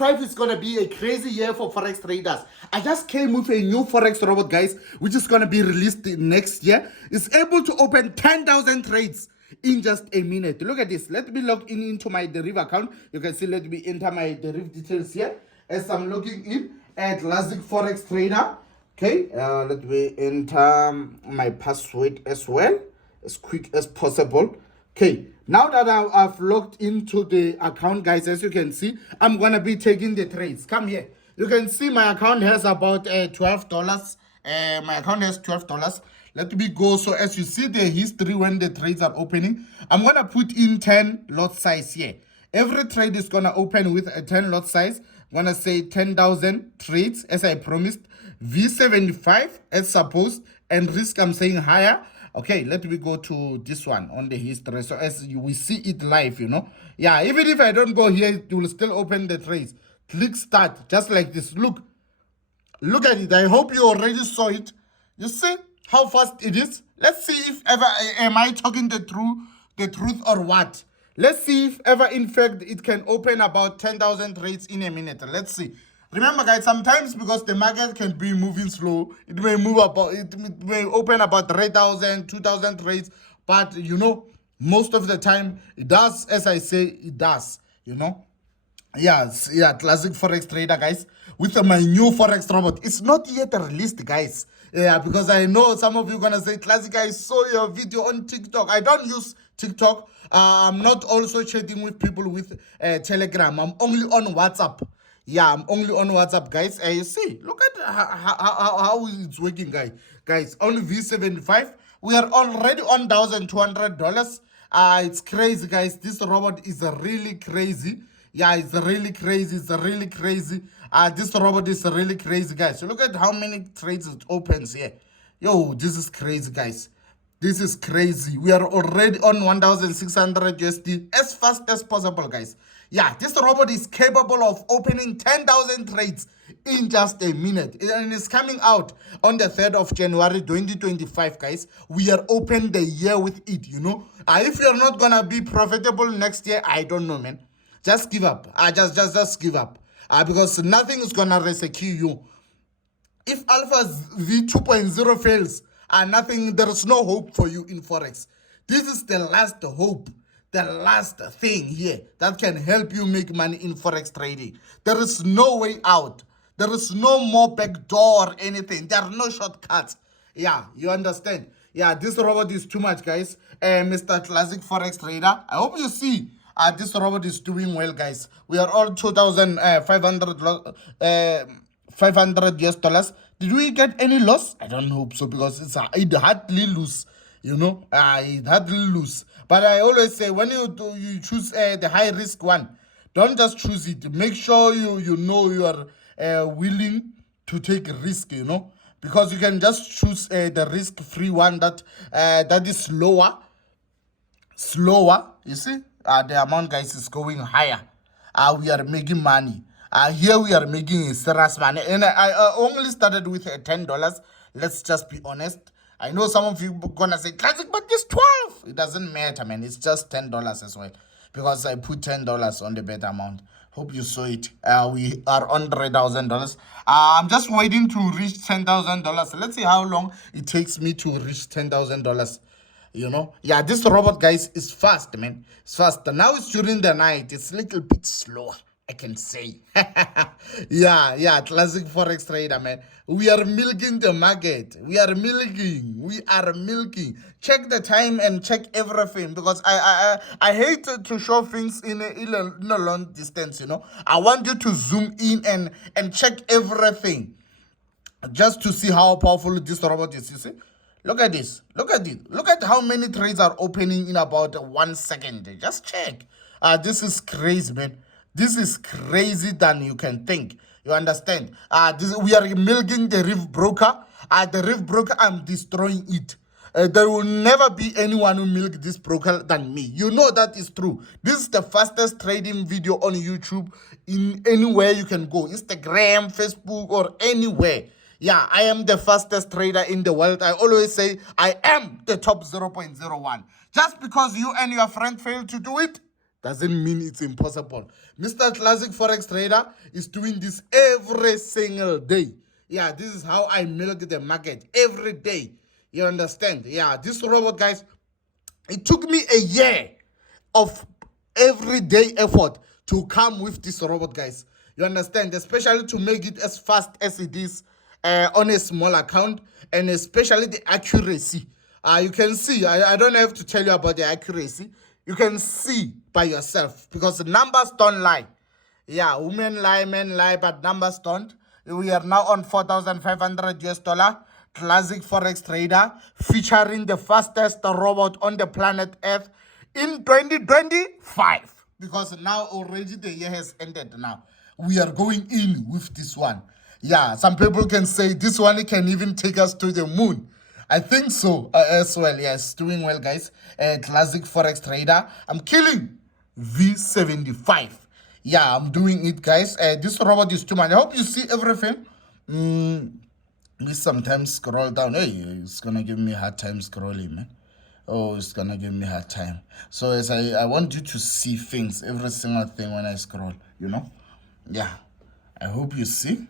2025 is going to be a crazy year for Forex traders. I just came with a new Forex robot, guys, which is going to be released next year. It's able to open 10,000 trades in just a minute. Look at this. Let me log in into my Deriv account. You can see, let me enter my Deriv details here as I'm logging in at Classic Forex Trader. Okay, let me enter my password as well, as quick as possible. Okay, now that I've logged into the account, guys, as you can see, I'm going to be taking the trades. Come here. You can see my account has about $12. My account has $12. Let me go. So as you see the history when the trades are opening, I'm going to put in 10 lot size here. Every trade is going to open with a 10 lot size. I'm going to say 10,000 trades as I promised. V75 as supposed, and risk I'm saying higher. Okay, let me go to this one on the history. So as we see it live, you know. Yeah, even if I don't go here, it will still open the trades. Click start, just like this. Look at it. I hope you already saw it. You see how fast it is? Let's see if ever am I talking the truth or what. Let's see if ever in fact it can open about 10,000 trades in a minute. Let's see. Remember, guys, sometimes because the market can be moving slow, it may open about 3,000, 2,000 trades, but you know, most of the time it does, as I say, it does, you know. Yeah, Classic Forex Trader, guys, with my new Forex robot. It's not yet released, guys. Yeah, because I know some of you gonna say, Classic, I saw your video on TikTok. I don't use TikTok. I'm not also chatting with people with Telegram. I'm only on WhatsApp. Yeah, I'm only on WhatsApp, guys. You see, look at how it's working, guys. Only V75. We are already on $1,200. It's crazy, guys. This robot is really crazy. Yeah, it's really crazy. It's really crazy. This robot is really crazy, guys. So look at how many trades it opens here. Yo, this is crazy, guys. This is crazy. We are already on 1,600 USD as fast as possible, guys. Yeah, this robot is capable of opening 10,000 trades in just a minute. And it's coming out on the 3rd of January 2025, guys. We are open the year with it, you know. If you're not going to be profitable next year, I don't know, man. Just give up. Just give up. Because nothing is going to rescue you. If Alpha V2.0 fails, there is no hope for you in Forex. This is the last hope, the last thing here that can help you make money in Forex trading. There is no way out. There is no more backdoor or anything. There are no shortcuts. Yeah, you understand? Yeah, this robot is too much, guys. Mr. Classic Forex Trader, I hope you see this robot is doing well, guys. We are all 2,500 US dollars. Did we get any loss? I don't hope so, because it hardly lose, you know. It hardly lose. But I always say, when you choose the high risk one, don't just choose it. Make sure you know you are willing to take risk, you know, because you can just choose the risk free one that is slower. You see, the amount, guys, is going higher. We are making money. Here we are making serious money. And I only started with $10. Let's just be honest. I know some of you are gonna say, Classic, but it's 12. It doesn't matter, man. It's just $10 as well, because I put $10 on the bet amount. Hope you saw it. We are on $3,000. I'm just waiting to reach $10,000. Let's see how long it takes me to reach $10,000. You know, yeah, this robot, guys, is fast, man. It's fast. Now it's during the night. It's a little bit slower, I can say. yeah, Classic Forex Trader, man. We are milking the market. We are milking. Check the time and check everything, because I hate to show things in a long distance, you know. I want you to zoom in and check everything, just to see how powerful this robot is, you see. Look at this. Look at it. Look at how many trades are opening in about 1 second. Just check. This is crazy, man. This is crazy than you can think. You understand? We are milking the Rift Broker. The Rift Broker, I'm destroying it. There will never be anyone who milk this broker than me. You know that is true. This is the fastest trading video on YouTube. In anywhere you can go. Instagram, Facebook, or anywhere. Yeah, I am the fastest trader in the world. I always say I am the top 0.01. Just because you and your friend fail to do it, doesn't mean it's impossible. Mr. Classic Forex Trader is doing this every single day. Yeah, this is how I milk the market every day. You understand? Yeah, this robot, guys, it took me a year of everyday effort to come with this robot, guys. You understand? Especially to make it as fast as it is on a small account, and especially the accuracy. You can see, I don't have to tell you about the accuracy. You can see by yourself because the numbers don't lie. Yeah, women lie, men lie, but numbers don't. We are now on 4,500 US dollar. Classic Forex Trader featuring the fastest robot on the planet Earth in 2025. Because now already the year has ended now. We are going in with this one. Yeah, some people can say this one can even take us to the moon. I think so as well. Yes, doing well, guys. Classic Forex Trader. I'm killing V75. Yeah, I'm doing it, guys. This robot is too much. I hope you see everything. Me sometimes scroll down. Hey, it's gonna give me a hard time scrolling, man. Oh, it's gonna give me a hard time. So as I want you to see things, every single thing when I scroll, you know. Yeah, I hope you see.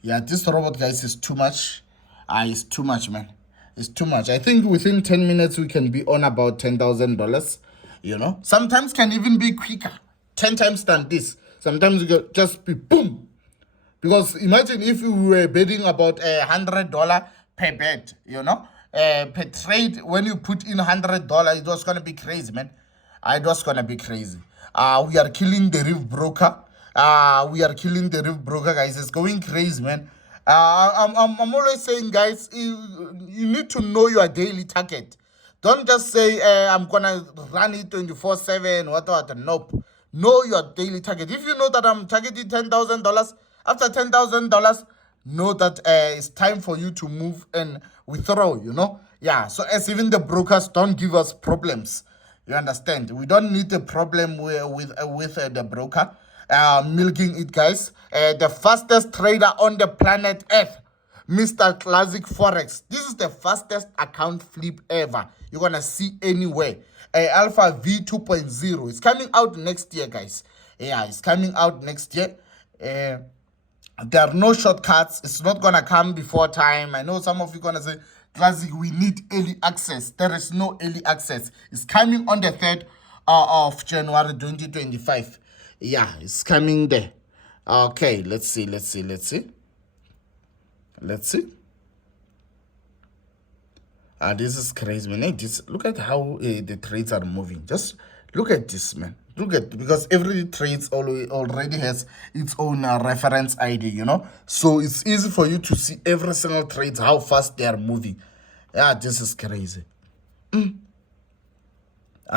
Yeah, this robot, guys, is too much. It's too much, man. It's too much. I think within 10 minutes we can be on about $10,000. You know, sometimes can even be quicker, 10 times than this. Sometimes you can just be boom. Because imagine if you were betting about $100 per bet, you know, per trade. When you put in $100, it was gonna be crazy, man. It was gonna be crazy. We are killing the Reef Broker. We are killing the Reef Broker, guys. It's going crazy, man. I'm always saying, guys, you need to know your daily target. Don't just say I'm gonna run it 24/7. What? Nope. Know your daily target. If you know that I'm targeting $10,000, after $10,000, know that it's time for you to move and withdraw. You know, yeah. So as even the brokers don't give us problems. You understand? We don't need a problem with the broker. Milking it, guys. The fastest trader on the planet Earth, Mr. Classic Forex. This is the fastest account flip ever you're gonna see anywhere. Alpha V2.0. It's coming out next year, guys. Yeah, it's coming out next year. There are no shortcuts. It's not gonna come before time. I know some of you gonna say, Classic, we need early access. There is no early access. It's coming on the 3rd of January 2025. Yeah, it's coming there. Okay, let's see. This is crazy, man. Hey, look at how the trades are moving. Just look at this, man. Look at, because every trade already has its own reference ID, you know. So it's easy for you to see every single trade, how fast they are moving. Yeah, this is crazy.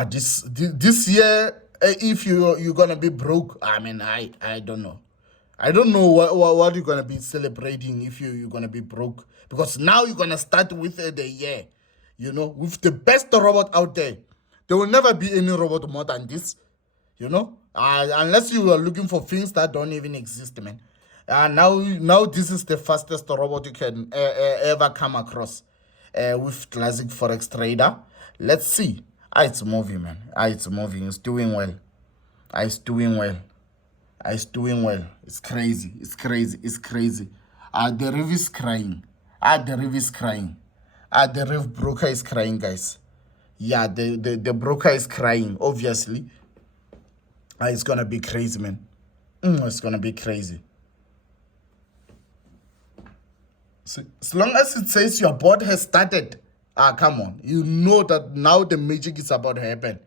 This year, if you're gonna be broke, I mean, I don't know. I don't know what you're gonna be celebrating if you're gonna be broke, because now you're gonna start with the year, you know, with the best robot out there. There will never be any robot more than this, you know, unless you are looking for things that don't even exist, man. Now this is the fastest robot you can ever come across with Classic Forex Trader. Let's see. It's moving, man. It's moving. It's doing well. It's doing well. It's doing well. It's crazy. It's crazy. It's crazy. The Reef is crying. The Reef is crying. The Reef broker is crying, guys. Yeah, the broker is crying, obviously. It's gonna be crazy, man. It's gonna be crazy. So, as long as it says your bot has started, come on. You know that now the magic is about to happen.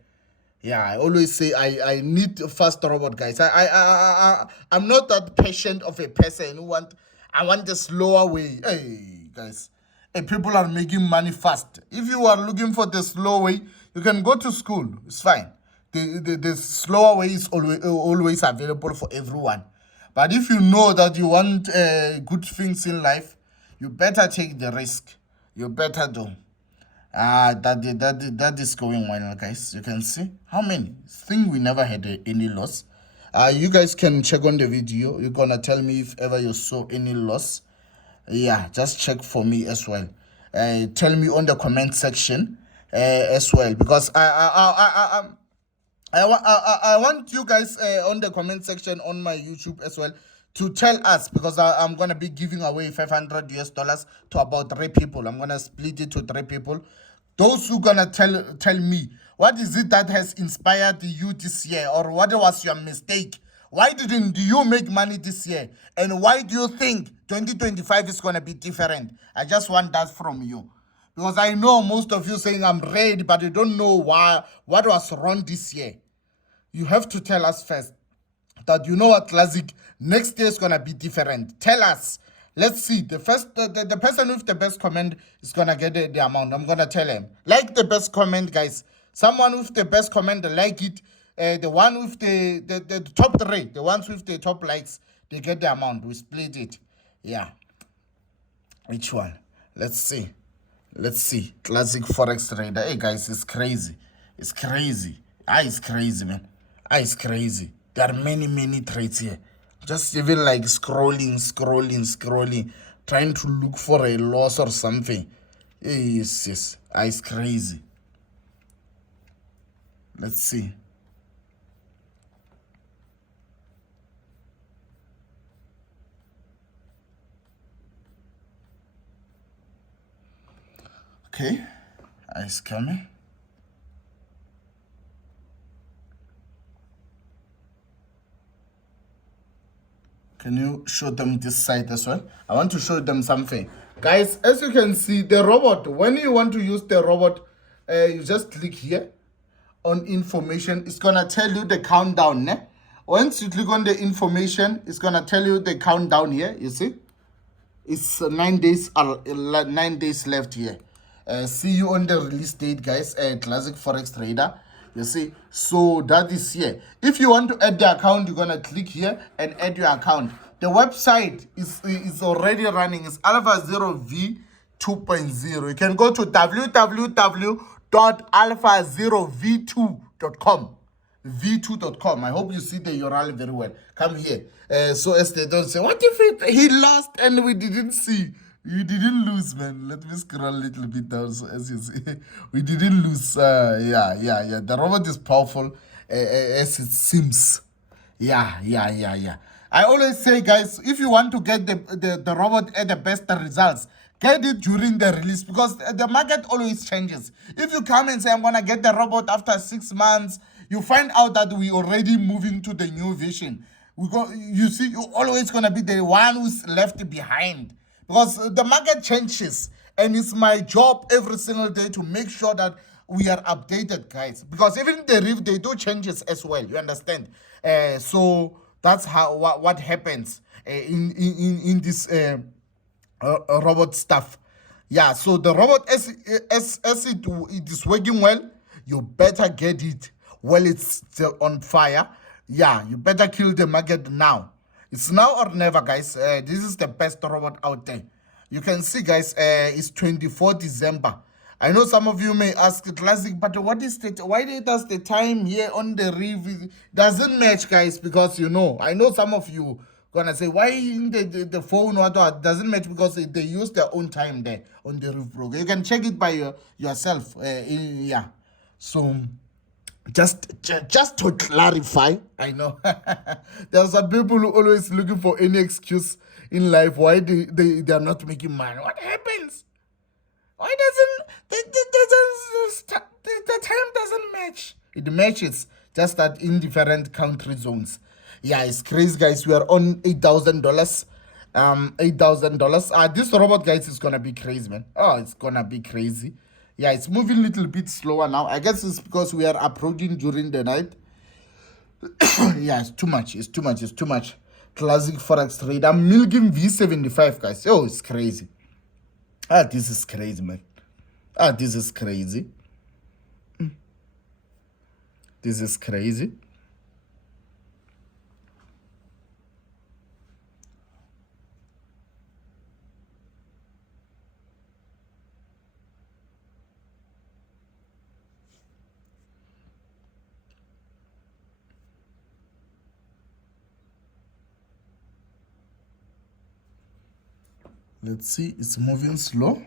Yeah, I always say I need a fast robot, guys. I'm not that patient of a person who I want a slower way. Hey, guys. Hey, people are making money fast. If you are looking for the slow way, you can go to school. It's fine. The slower way is always available for everyone. But if you know that you want good things in life, you better take the risk. You better do. That is going well, guys. You can see how many. I think we never had any loss. You guys can check on the video. You're gonna tell me if ever you saw any loss. Yeah, just check for me as well. Tell me on the comment section as well, because I want you guys on the comment section on my YouTube as well to tell us, because I'm gonna be giving away 500 US dollars to about 3 people. I'm gonna split it to 3 people. Those who gonna tell me what is it that has inspired you this year, or what was your mistake? Why didn't you make money this year, and why do you think 2025 is gonna be different? I just want that from you. Because I know most of you saying I'm ready, but you don't know what was wrong this year. You have to tell us first that you know what, Classic, next year is gonna be different. Tell us. Let's see. The person with the best comment is gonna get the amount. I'm gonna tell him. Like the best comment, guys. Someone with the best comment, like it. The one with the top 3, the ones with the top likes, they get the amount. We split it. Yeah. Which one? Let's see. Let's see. Classic Forex Trader. Hey guys, it's crazy. It's crazy. It's crazy, man. It's crazy. There are many trades here. Just even like scrolling, trying to look for a loss or something. Yes. It's crazy. Let's see. Okay. It's coming. Can you show them this side as well? I want to show them something. Guys, as you can see, the robot, when you want to use the robot, you just click here on information. It's going to tell you the countdown. Ne? Once you click on the information, it's going to tell you the countdown here. You see? It's 9 days, 9 days left here. See you on the release date, guys. Classic Forex Trader. You see, so that is here. If you want to add the account, you're gonna click here and add your account. The website is already running. It's Alpha Zero V2.0. You can go to www.alpha0v2.com. V2.com. I hope you see the URL very well. Come here. So as they don't say, what if he lost and we didn't see? You didn't lose, man. Let me scroll a little bit down so as you see. We didn't lose. Yeah. The robot is powerful as it seems. Yeah. I always say, guys, if you want to get the robot at the best results, get it during the release, because the market always changes. If you come and say, I'm going to get the robot after 6 months, you find out that we already moving to the new vision. You see, you're always going to be the one who's left behind, because the market changes, and it's my job every single day to make sure that we are updated, guys, because even the reef, they do changes as well, you understand. So that's how what happens in this robot stuff. Yeah, so the robot, as it is working well, you better get it while it's still on fire. Yeah, you better kill the market now. It's now or never, guys. This is the best robot out there. You can see, guys, it's 24 December. I know some of you may ask, Classic, but what is the, why does the time here on the reef doesn't match, guys? Because, you know, I know some of you gonna say, why in the phone what doesn't match, because they use their own time there on the reef broker. You can check it by yourself. Yeah. So just to clarify, I know there's some people who always looking for any excuse in life why they are not making money. What happens? Why doesn't the time doesn't match? It matches, just that in different country zones. Yeah, it's crazy, guys. We are on $8,000. $8,000. This robot, guys, is gonna be crazy, man. Oh, it's gonna be crazy. Yeah, it's moving a little bit slower now. I guess it's because we are approaching during the night. Yeah, it's too much. It's too much. Classic Forex Trader. I'm milking V75, guys. Oh, it's crazy. This is crazy, man. This is crazy. This is crazy. Let's see. It's moving slow.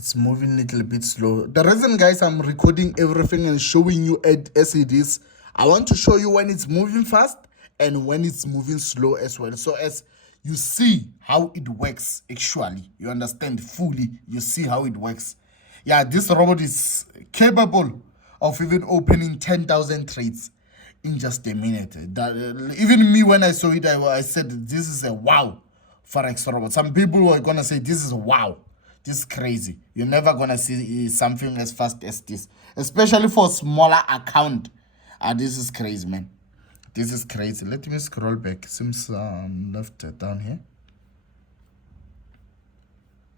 It's moving a little bit slow. The reason, guys, I'm recording everything and showing you as it is, I want to show you when it's moving fast and when it's moving slow as well. So as you see how it works actually, you understand fully, you see how it works. Yeah, this robot is capable of even opening 10,000 trades in just a minute. Even me, when I saw it, I said, this is a wow Forex robot. Some people were going to say, this is wow. This is crazy. You're never going to see something as fast as this. Especially for a smaller account. This is crazy, man. This is crazy. Let me scroll back. Seems left down here.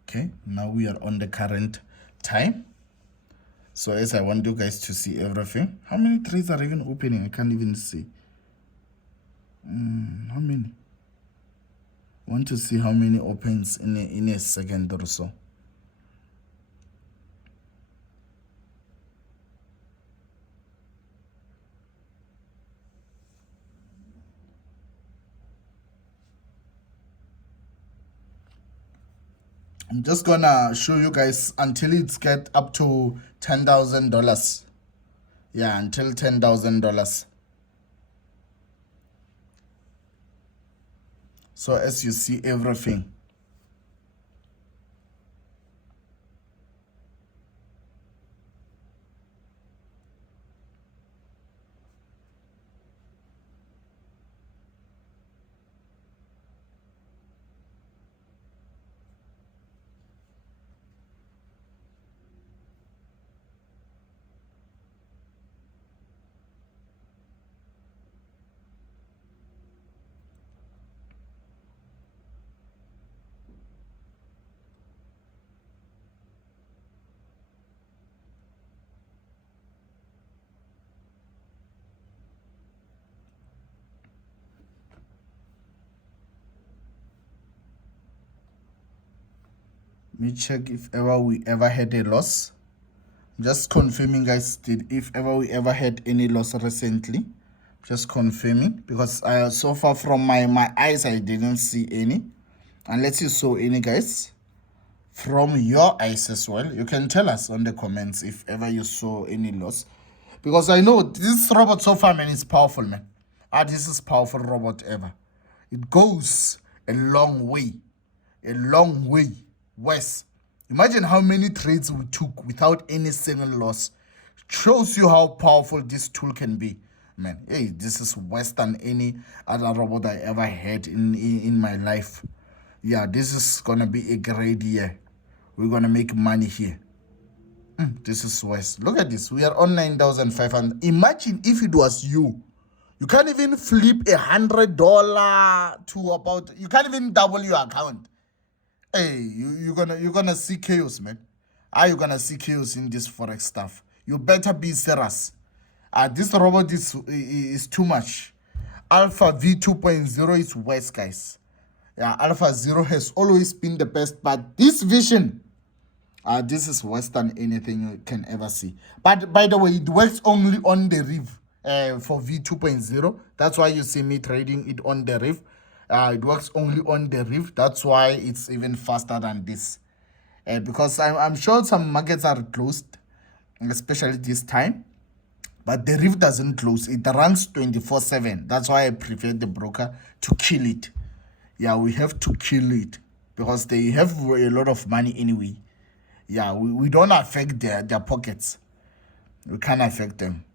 Okay, now we are on the current time. So as I want you guys to see everything. How many trades are even opening? I can't even see. How many? I want to see how many opens in a second or so. I'm just gonna show you guys until it's get up to $10,000. Yeah, until $10,000. So as you see everything. Let me check if ever we ever had a loss. Just confirming, guys, if ever we ever had any loss recently. Just confirming, because so far from my eyes I didn't see any. Unless you saw any, guys, from your eyes as well. You can tell us on the comments if ever you saw any loss, because I know this robot so far, man, is powerful, man. This is powerful robot ever. It goes a long way west. Imagine how many trades we took without any single loss. Shows you how powerful this tool can be, man. Hey, this is worse than any other robot I ever had in my life. Yeah, this is gonna be a great year. We're gonna make money here. This is worse. Look at this. We are on 9,500. Imagine if it was you. You can't even flip $100 to about. You can't even double your account. Hey, you're gonna see chaos, man. You're gonna see chaos in this forex stuff. You better be serious. This robot is too much. Alpha V2.0 is worse, guys. Yeah, Alpha 0 has always been the best, but this vision, this is worse than anything you can ever see. But by the way, it works only on the reef for V2.0. That's why you see me trading it on the reef. It works only on the reef. That's why it's even faster than this. Because I'm sure some markets are closed, especially this time. But the reef doesn't close. It runs 24/7. That's why I prefer the broker to kill it. Yeah, we have to kill it because they have a lot of money anyway. Yeah, we don't affect their pockets. We can't affect them.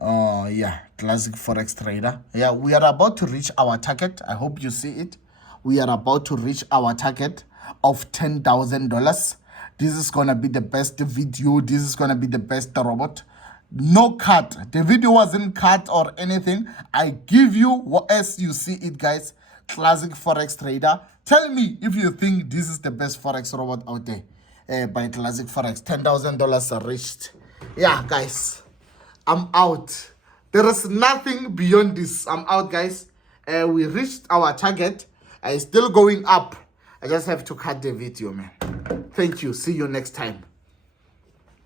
Yeah, classic forex trader. Yeah, we are about to reach our target. I hope you see it. We are about to reach our target of $10,000. This is gonna be the best video. This is gonna be the best robot. No cut. The video wasn't cut or anything. I give you what as you see it, guys. Classic forex trader. Tell me if you think this is the best forex robot out there. By Classic Forex, $10,000 are reached. Yeah, guys, I'm out. There is nothing beyond this. I'm out, guys. We reached our target. It's still going up. I just have to cut the video, man. Thank you. See you next time.